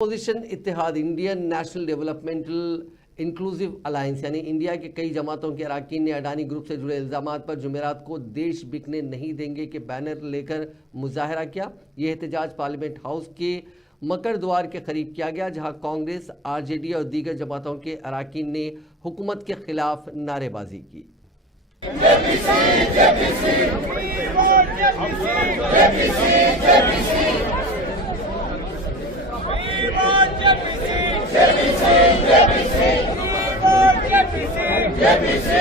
अपोजिशन इत्तेहाद Indian national developmental inclusive alliance यानी India के कई जमातों के अरकान ने अडानी ग्रुप से जुड़े इल्ज़ामात पर जुमेरात को देश बिकने नहीं देंगे के बैनर लेकर मुजाहरा किया। यह एहतजाज पार्लियामेंट हाउस के मकर द्वार के करीब किया गया, जहां कांग्रेस, आरजेडी और दीगर जमातों के अरकान ने हुकूमत के खिलाफ नारेबाजी की। JPC